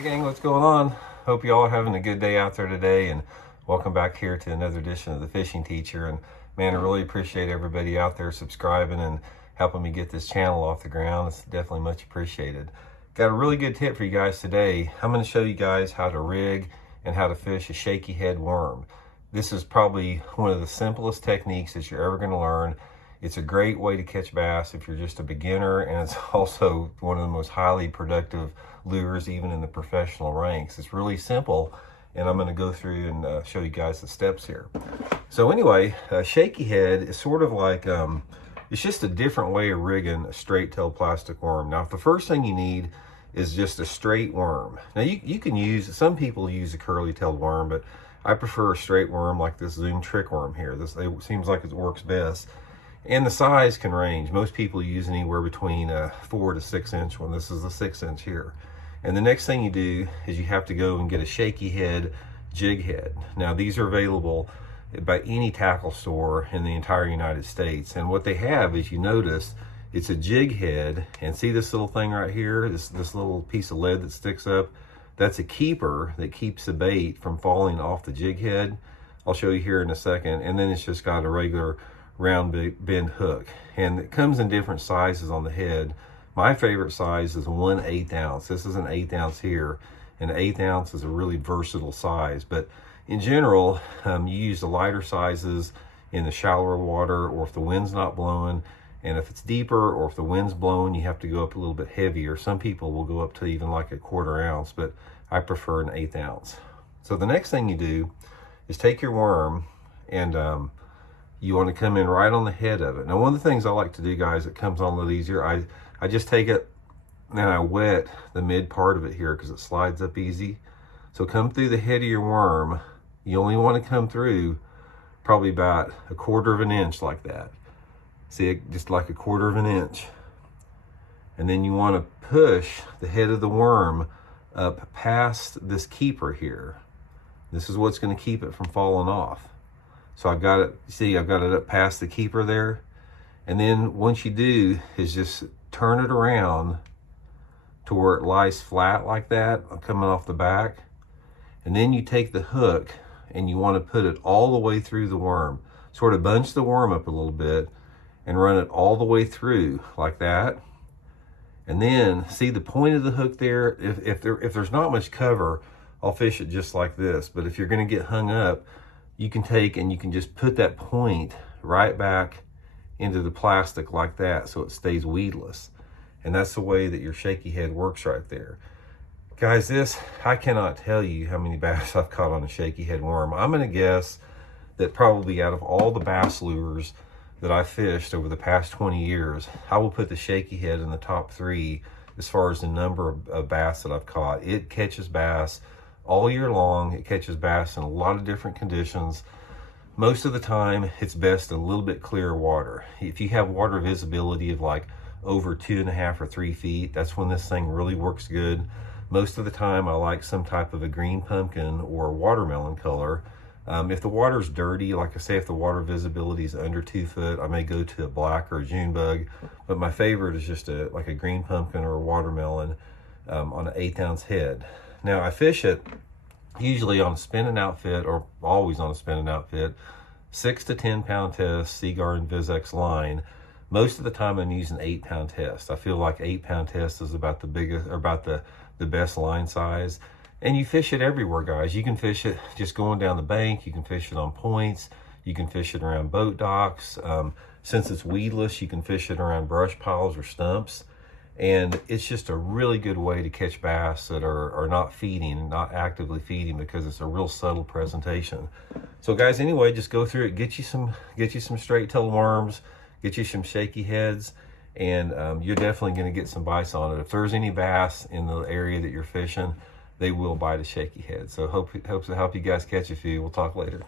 Hey gang, what's going on? Hope you all are having a good day out there today, and welcome back here to another edition of the Fishing Teacher. And man, I really appreciate everybody out there subscribing and helping me get this channel off the ground. It's definitely much appreciated. Got a really good tip for you guys today. I'm going to show you guys how to rig and how to fish a shaky head worm. This is probably one of the simplest techniques that you're ever going to learn. It's a great way to catch bass if you're just a beginner, and it's also one of the most highly productive lures even in the professional ranks. It's really simple, and I'm going to go through and show you guys the steps here. So anyway, shaky head is sort of like it's just a different way of rigging a straight tail plastic worm. Now the first thing you need is just a straight worm. Now you can use, some people use a curly tailed worm, but I prefer a straight worm like this Zoom trick worm here. This it seems like it works best. And the size can range. Most people use anywhere between a 4 to 6 inch one. This is a 6 inch here. And the next thing you do is you have to go and get a shaky head jig head. Now these are available by any tackle store in the entire United States. And what they have is, you notice, it's a jig head. And see this little thing right here, this little piece of lead that sticks up? That's a keeper that keeps the bait from falling off the jig head. I'll show you here in a second. And then it's just got a regular round bend hook, and it comes in different sizes on the head. My favorite size is 1/8 ounce. This is an 1/8 ounce here, and 1/8 ounce is a really versatile size. But in general, you use the lighter sizes in the shallower water, or if the wind's not blowing. And if it's deeper, or if the wind's blowing, you have to go up a little bit heavier. Some people will go up to even like a 1/4 ounce, but I prefer an 1/8 ounce. So the next thing you do is take your worm, and you want to come in right on the head of it. Now, one of the things I like to do, guys, it comes on a little easier. I just take it and I wet the mid part of it here because it slides up easy. So come through the head of your worm. You only want to come through probably about 1/4 of an inch like that. See it, just like 1/4 of an inch. And then you want to push the head of the worm up past this keeper here. This is what's going to keep it from falling off. So I've got it, see, I've got it up past the keeper there. And then once you do is just turn it around to where it lies flat like that, coming off the back. And then you take the hook and you want to put it all the way through the worm. Sort of bunch the worm up a little bit and run it all the way through like that. And then see the point of the hook there? If there's not much cover, I'll fish it just like this. But if you're going to get hung up, you can take and you can just put that point right back into the plastic like that, so it stays weedless. And that's the way that your shaky head works right there. Guys, this, I cannot tell you how many bass I've caught on a shaky head worm. I'm gonna guess that probably out of all the bass lures that I fished over the past 20 years, I will put the shaky head in the top 3 as far as the number of bass that I've caught. It catches bass all year long. It catches bass in a lot of different conditions. Most of the time, it's best in a little bit clearer water. If you have water visibility of like over 2.5 or 3 feet, that's when this thing really works good. Most of the time, I like some type of a green pumpkin or watermelon color. If the water's dirty, like I say, if the water visibility is under 2 foot, I may go to a black or a June bug. But my favorite is just like a green pumpkin or a watermelon on an 1/8 ounce head. Now I fish it usually on a spinning outfit, or always on a spinning outfit, 6 to 10 pound test, Seaguar and VizX line. Most of the time I'm using 8 pound test. I feel like 8 pound test is about the biggest, or about the best line size. And you fish it everywhere, guys. You can fish it just going down the bank. You can fish it on points. You can fish it around boat docks. Since it's weedless, you can fish it around brush piles or stumps. And it's just a really good way to catch bass that are not feeding, not actively feeding, because it's a real subtle presentation. So guys, anyway, just go through it, get you some straight tail worms, get you some shaky heads, and you're definitely going to get some bites on it. If there's any bass in the area that you're fishing, they will bite a shaky head. So hope to help you guys catch a few. We'll talk later.